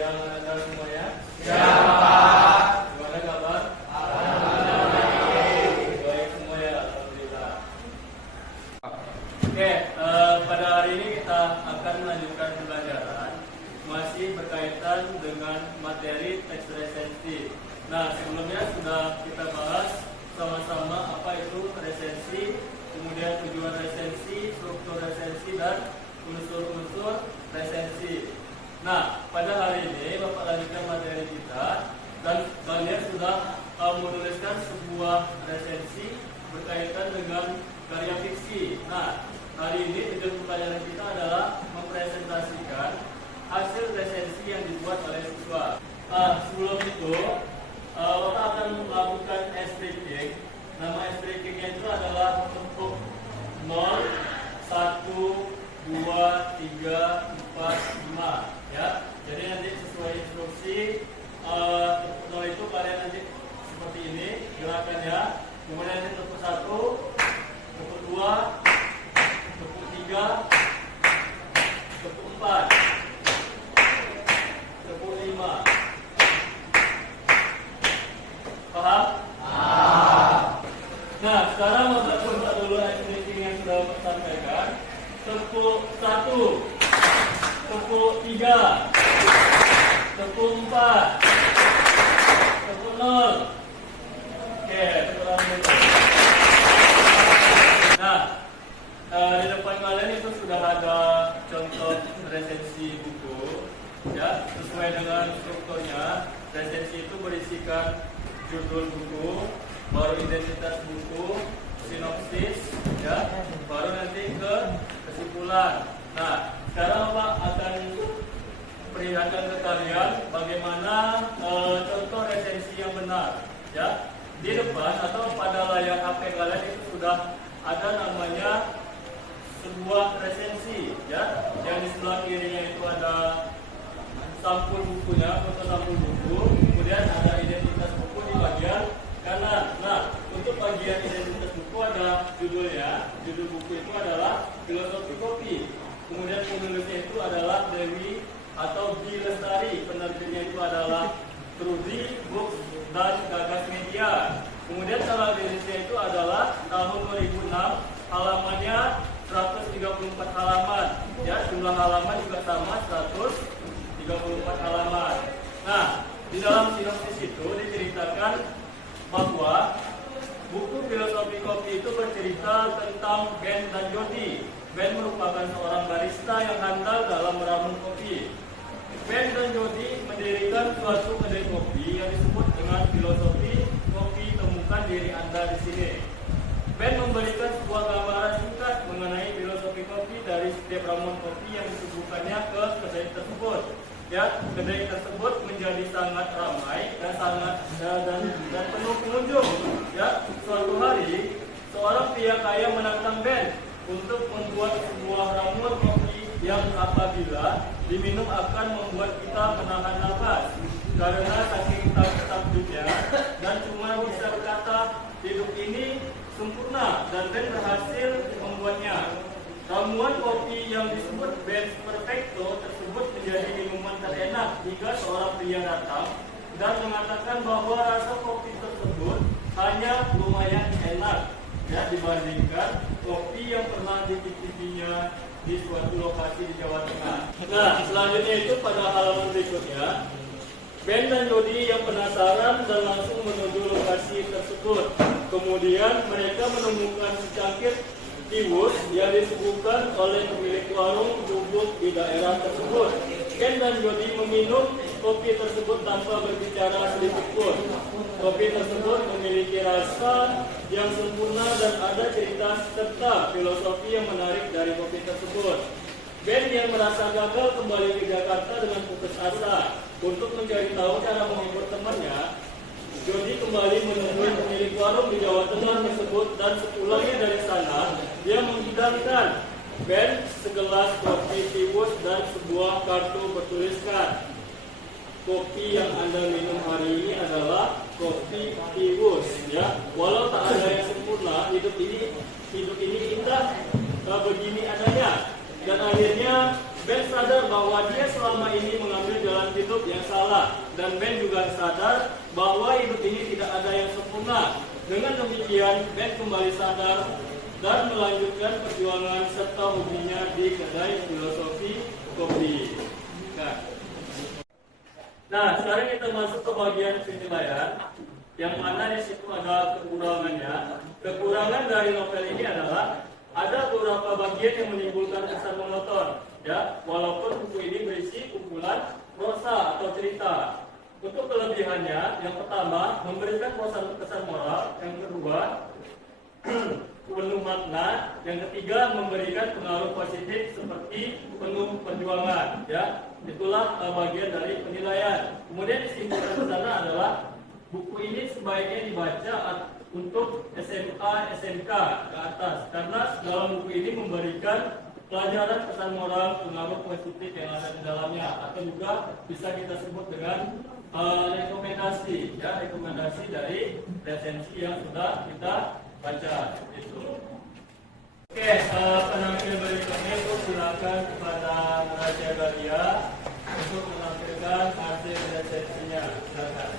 Yang ada semuanya? Siapa? Gimana kabar? Baik semua ya, alhamdulillah. Oke, pada hari ini kita akan melanjutkan pembelajaran masih berkaitan dengan materi teks resensi. Nah, sebelumnya sudah kita bahas sama-sama apa itu resensi, kemudian tujuan resensi, struktur resensi, dan unsur-unsur resensi. Nah, pada hari ini Bapak lanjutkan materi kita dan kalian sudah menuliskan sebuah resensi berkaitan dengan karya fiksi. Nah, hari ini tujuan pelajaran kita adalah mempresentasikan hasil resensi yang dibuat oleh siswa. Sebelum itu, Bapak akan melakukan S-rating. Nama S-ratingnya itu adalah bentuk 0, 1, 2, 3, 4, 5 ya. Jadi nanti sesuai instruksi 0 itu kalian nanti seperti ini gerakannya. Kemudian nanti tepuk 1, tepuk 2, tepuk 3, tepuk 4, tepuk 5. Paham? Nah, sekarang Bapak coba dulu activity yang sudah Bapak sampaikan. Tepuk 1, tepuk 3, tepuk 4, tepuk 0. Oke, tepuk tangan. Nah, di depan kalian itu sudah ada contoh resensi buku, ya, sesuai dengan strukturnya. Resensi itu berisikan judul buku, baru identitas buku, sinopsis, ya, baru nanti ke kesimpulan. Nah, sekarang Bapak akan perlihatkan ke kalian bagaimana contoh resensi yang benar. Ya, di depan atau pada layar HP kalian itu sudah ada namanya sebuah resensi. Ya, yang di sebelah kirinya itu ada sampul bukunya, foto sampul buku. Kemudian ada identitas buku di bagian kanan. Nah, untuk bagian identitas buku ada judulnya. Judul buku itu adalah Filosofi Kopi. Kemudian penulisnya itu adalah Dewi atau Bi Lestari. Penerbitnya itu adalah Trudy Books dan Gagas Media. Kemudian tanggal rilisnya itu adalah tahun 2006. Halamannya 134 halaman. Ya, jumlah halaman juga sama 134 halaman. Nah, di dalam sinopsis itu diceritakan bahwa buku Filosofi Kopi itu bercerita tentang Ben dan Jody. Ben merupakan seorang barista yang handal dalam meramu kopi. Ben dan Jody mendirikan suatu kedai kopi yang disebut dengan Filosofi Kopi. Temukan diri Anda di sini. Ben memberikan sebuah gambaran singkat mengenai filosofi kopi dari setiap ramuan kopi yang disuguhkannya ke kedai tersebut. Ya, kedai tersebut menjadi sangat ramai dan dan penuh pengunjung. Ya, suatu hari seorang pria kaya menantang Ben untuk membuat sebuah ramuan kopi yang apabila diminum akan membuat kita menahan nafas karena saking takjubnya dan cuma bisa berkata hidup ini sempurna, dan Ben berhasil membuatnya. Ramuan kopi yang disebut Ben's Perfecto tersebut menjadi minuman terenak hingga seorang pria datang dan mengatakan bahwa rasa kopi tersebut hanya lumayan enak ya dibandingkan kopi yang pernah dicicipinya di suatu lokasi di Jawa Tengah. Nah, selanjutnya itu pada halaman berikutnya, Ben dan Jody yang penasaran dan langsung menuju lokasi tersebut. Kemudian mereka menemukan secangkir tiwus yang disuguhkan oleh pemilik warung duduk di daerah tersebut. Ben dan Jody meminum kopi tersebut tanpa berbicara sedikit pun. Kopi tersebut memiliki rasa yang sempurna dan ada cerita serta filosofi yang menarik dari kopi tersebut. Ben yang merasa gagal kembali ke Jakarta dengan putus asa untuk mencari tahu cara menghibur temannya. Jody kembali menemui pemilik warung di Jawa Tengah tersebut dan sepulangnya dari sana, dia menghidangkan Ben segelas kopi tiwus dan sebuah kartu bertuliskan, kopi yang Anda minum hari ini adalah kopi tiwus. Ya, walau tak ada yang sempurna, hidup ini indah begini adanya. Dan akhirnya Ben sadar bahwa dia selama ini mengambil jalan hidup yang salah, dan Ben juga sadar bahwa hidup ini tidak ada yang sempurna. Dengan demikian, Ben kembali sadar dan melanjutkan perjuangan serta hobinya di kedai filosofi kopi. Nah, sekarang kita masuk ke bagian penilaian, yang mana di situ ada kekurangannya. Kekurangan dari novel ini adalah ada beberapa bagian yang menimbulkan kesan monoton, ya, walaupun buku ini berisi kumpulan prosa atau cerita. Untuk kelebihannya, yang pertama memberikan kesan moral, yang kedua penuh makna, yang ketiga memberikan pengaruh positif seperti penuh perjuangan, ya. Itulah bagian dari penilaian. Kemudian disimpulkan ke sana adalah buku ini sebaiknya dibaca untuk SMA, SMK ke atas, karena dalam buku ini memberikan pelajaran pesan moral, pengaruh positif yang ada di dalamnya, atau juga bisa kita sebut dengan rekomendasi, ya, rekomendasi dari resensi yang sudah kita baca. Itu. Oke, penampil berikutnya itu silakan kepada Raja Galia untuk menampilkan hasil resensinya. Silakan.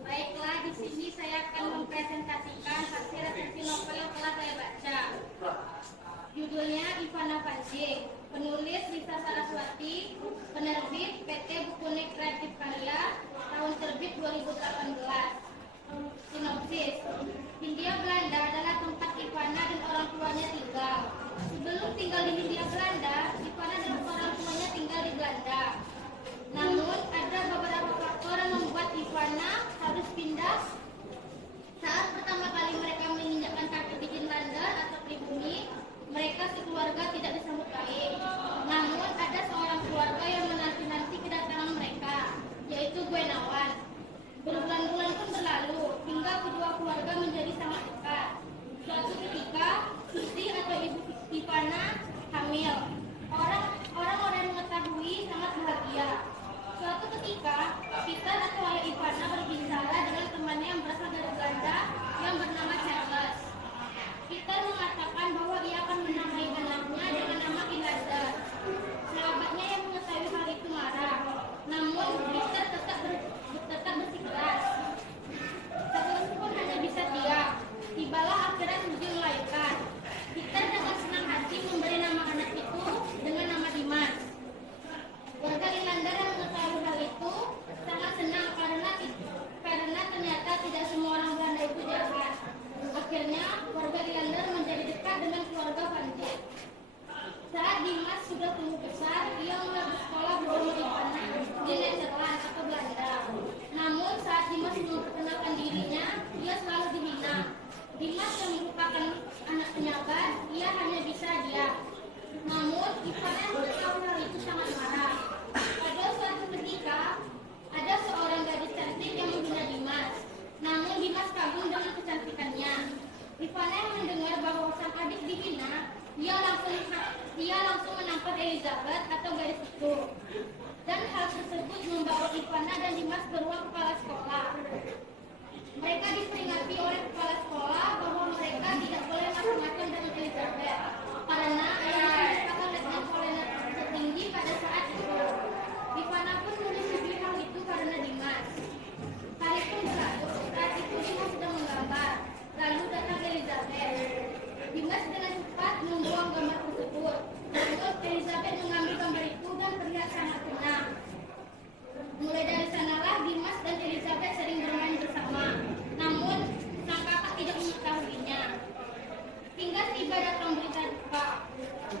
Baiklah, di sini saya akan mempresentasikan hasil resensi novel yang telah saya baca. Judulnya Ivana Fajri, penulis Lisa Saraswati, penerbit PT Bukunik Kreatif Karya, tahun terbit 2018. Sinopsis: Hindia Belanda adalah tempat Ivana dan orang tuanya tinggal. Sebelum tinggal di Hindia Belanda, Ivana dan orang tuanya tinggal di Belanda. Namun ada beberapa faktor yang membuat Ivana harus pindah. Saat pertama kali mereka menginjakkan kaki di London atau pribumi, mereka sekeluarga tidak disambut baik. Namun ada seorang keluarga yang menanti-nanti kedatangan mereka, yaitu Gunawan. Berbulan-bulan pun berlalu, hingga kedua keluarga menjadi sangat dekat. Suatu ketika, istri atau ibu Ivana hamil. Orang-orang mengetahui sangat bahagia. Suatu ketika, Peter atau ayah Ivana berbicara dengan temannya yang berasal dari Belanda yang bernama Charles. Peter mengatakan bahwa ia akan menamai anaknya dengan nama Ilada. Sahabatnya yang mengetahui hal itu marah. Namun Peter tetap bersikeras. Charles pun hanya bisa diam. Tibalah akhirnya menuju melahirkan. Peter dengan senang hati memberi nama anak itu dengan nama Dimas. Warga Irlanda yang mengetahui hal itu sangat senang karena ternyata tidak semua orang Belanda itu jahat. Akhirnya warga Irlanda menjadi dekat dengan keluarga Van Dijk. Saat Dimas sudah tumbuh besar, ia mulai bersekolah bersama Ivana di Nederland atau Belanda. Namun saat Dimas memperkenalkan dirinya, ia selalu dihina. Dimas yang merupakan anak penyabar, ia hanya bisa diam. Namun Ivana yang mengetahui hal itu sangat marah. Pada suatu ketika, ada seorang gadis cantik yang menghina Dimas. Namun Dimas kagum dengan kecantikannya. Ivana yang mendengar bahwa sang adik dihina, ia langsung menampar Elizabeth atau gadis itu. Dan hal tersebut membawa Ivana dan Dimas ke ruang kepala sekolah. Mereka diperingati oleh kepala sekolah bahwa mereka tidak boleh macam-macam dengan Elizabeth karena ayahnya merupakan letnan kolonel tertinggi pada saat itu. Ivana pun menyetujui hal itu karena Dimas. Hari pun berlalu. Saat itu Dimas sedang menggambar. Lalu datang Elizabeth. Dimas dengan cepat membuang gambar tersebut. Lalu Elizabeth mengambil gambar itu dan terlihat sangat tenang. Mulai dari sanalah Dimas dan Elizabeth sering bermain bersama. Namun sang kakak tidak mengetahuinya. Hingga tiba datang berita duka,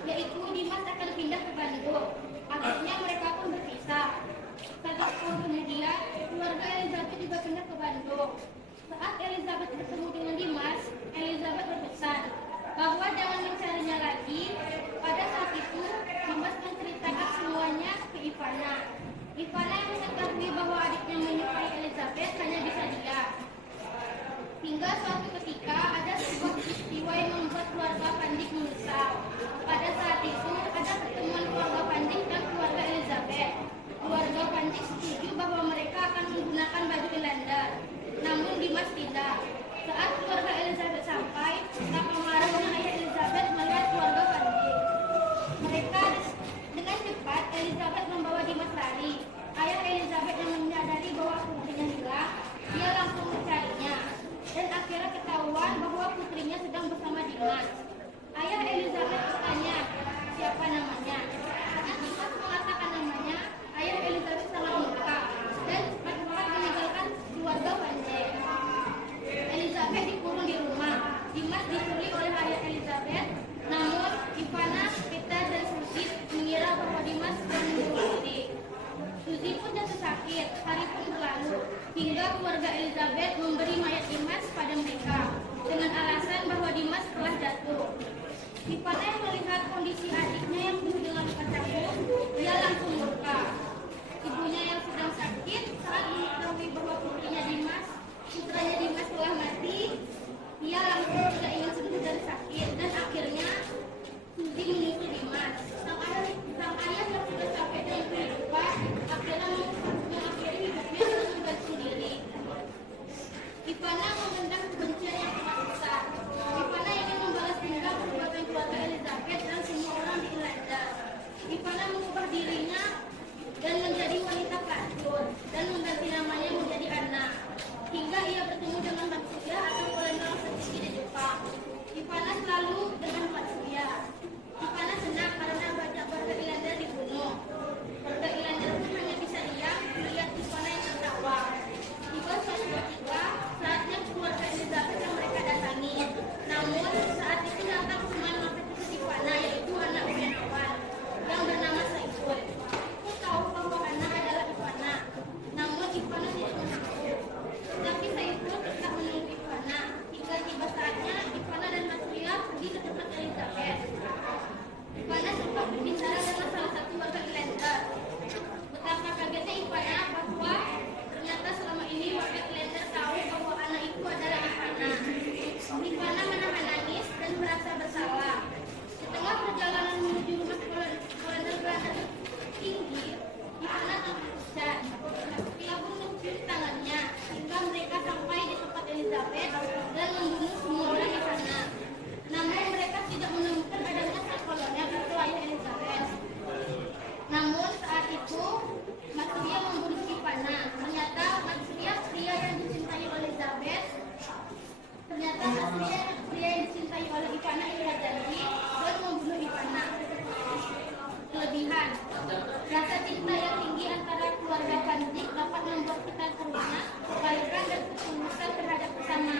yaitu Dimas akan pindah ke Bandung. Akhirnya mereka pun berpisah. 1 tahun kemudian, keluarga Elizabeth juga pindah ke Bandung. Saat Elizabeth bertemu dengan Dimas, Elizabeth berpesan bahwa jangan mencarinya lagi. Pada saat itu, Dimas menceritakan semuanya ke Ivana. Ivana yang mengetahui bahwa adiknya menyukai Elizabeth hanya bisa diam. Hingga suatu ketika ada sebuah peristiwa yang membuat keluarga Van Dijk menyesal. Pada saat itu ada pertemuan keluarga Van Dijk dan keluarga hingga keluarga Elizabeth memberi mayat Dimas pada mereka dengan alasan bahwa Dimas telah jatuh. Ivana yang melihat kondisi adiknya yang penuh dengan luka cambuk, ia langsung murka. Ibunya yang sedang sakit saat mengetahui bahwa putranya Dimas telah mati, ia langsung tidak ingin sembuh dari sakit dan akhirnya sudi menyusul Dimas. Sang ayah yang sudah capek dengan kehidupan akhirnya mengakhiri hidupnya dengan menggantung diri. Ivana memendam kebencian yang sangat besar. Ivana ingin membalas dendam perbuatan keluarga Elizabeth dan semua orang di Irlanda. Ivana mengubah dirinya dan menjadi wanita pelacur dan mengganti namanya menjadi Anna. Hingga ia bertemu dengan Matsuya atau kolonel tertinggi di Jepang. Ivana selalu dengan Matsuya. Ivana senang karena banyak warga Irlanda dibunuh. Warga Irlanda pun hanya bisa diam melihat Ivana yang tertawa. Tiba suatu ketika saatnya keluarga Elizabeth yang mereka datangi. Namun saat itu datang teman masa kecil Ivana, yaitu anak Uyawan yang bernama Saiful. Aku tahu bahwa Anna adalah Ivana, namun Ivana tidak mengaku. Tapi Saiful tetap menunggu Ivana hingga tiba saatnya Ivana dan Matsuya pergi ke tempat Elizabeth. Ivana sempat berbicara dengan salah satu warga Irlanda. Betapa kagetnya Ivana bahwa ternyata selama ini warga Irlanda tahu bahwa anak itu adalah Ivana. Ivana menahan nangis dan merasa bersalah. Di tengah perjalanan menuju rumah kolonel Belanda tinggi, Ivana tampak pucat. Ia pun mencium tangannya hingga mereka sampai di tempat Elizabeth dan membunuh semua orang di sana. Namun mereka tidak menemukan adanya sang kolonel atau ayah Elizabeth. Namun saat itu Matsuya membunuh Ivana. Ternyata Matsuya pria yang dicintai oleh Elizabeth. Ternyata Matsuya pria yang dicintai oleh Ivana ia janji dan membunuh Ivana. Kelebihan rasa cinta yang tinggi antara keluarga Kanzik dapat membuat kita terluka, kebaikan dan ketulusan terhadap sesama.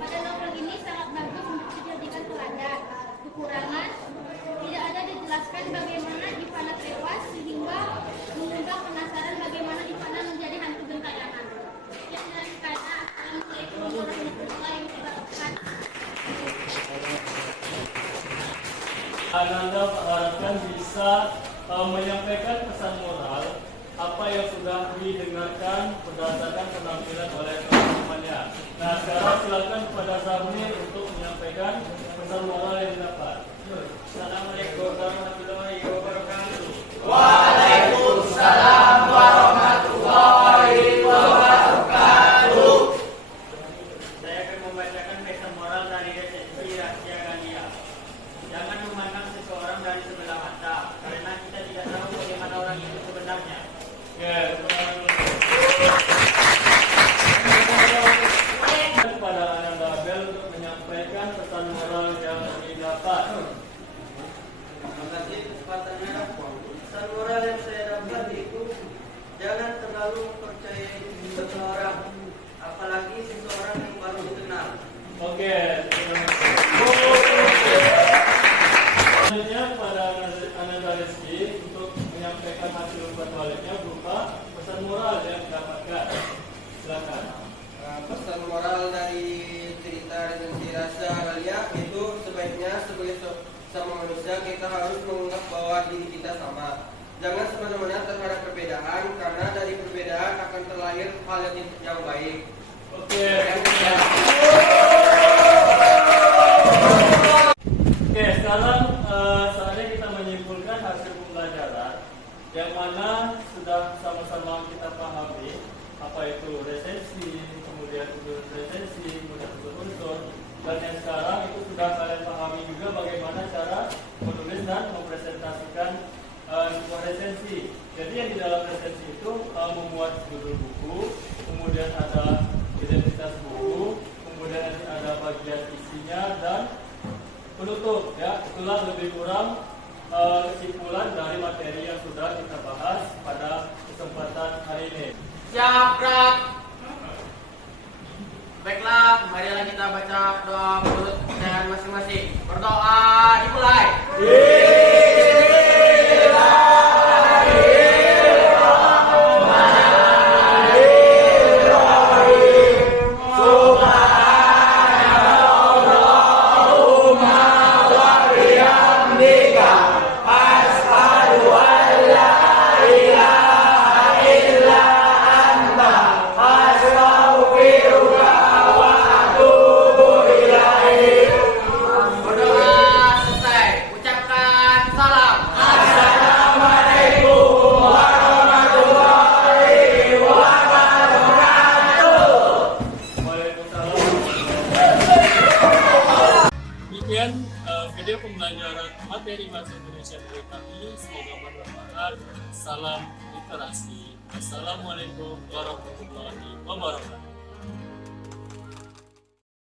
Pada novel ini sangat bagus untuk dijadikan teladan. Kekurangan tidak ada dijelaskan bagaimana Ivana tewas sehingga mengundang penasaran bagaimana Ivana menjadi hantu gentayangan. Yang dilanjutkan. Assalamualaikum warahmatullahi wabarakatuh. Ananda harapkan bisa menyampaikan pesan moral apa yang sudah didengarkan berdasarkan penampilan oleh teman-temannya. Nah, sekarang silakan kepada Zamir untuk menyampaikan pesan moral yang didapat. Assalamualaikum warahmatullahi wabarakatuh. Waalaikumsalam warahmatullahi wabarakatuh. Saya akan membacakan pesan moral dari resensi Rahasia Galia. Jangan memandang seseorang dari sebelah mata, karena kita tidak tahu bagaimana orang itu sebenarnya. Kepada Ananda Abel untuk menyampaikan pesan moral yang didapat. Terima kasih kesempatannya. Pesan moral yang saya dapat itu jangan terlalu percaya seseorang, apalagi seseorang yang baru dikenal. Oke. Selanjutnya pada Ananda Rizky untuk menyampaikan hasil ubat waliknya berupa pesan moral yang didapatkan. Silakan. Pesan moral dari cerita resensi Rahasia Galia itu sebaiknya sebagai sama manusia kita harus menganggap bahwa diri kita sama. Jangan semena-mena terhadap perbedaan, karena dari perbedaan akan terlahir hal yang baik. Oke. Oke, sekarang saatnya kita menyimpulkan hasil pembelajaran yang mana sudah sama-sama kita pahami apa itu resensi, kemudian resensi, kemudian unsur-unsur, dan yang sekarang itu sudah kalian pahami juga bagaimana cara menulis dan mempresentasikan sebuah resensi. Jadi yang di dalam resensi itu memuat judul buku, kemudian ada identitas buku, kemudian nanti ada bagian isinya dan penutup. Ya, itulah lebih kurang kesimpulan dari materi yang sudah kita bahas pada kesempatan hari ini. Siap, Kak. Baiklah, marilah kita baca doa menurut kepercayaan masing-masing. Berdoa dimulai. Bismillahirrahmanirrahim. sekian video pembelajaran materi bahasa Indonesia dari kami. Semoga bermanfaat. Salam literasi. Assalamualaikum warahmatullahi wabarakatuh.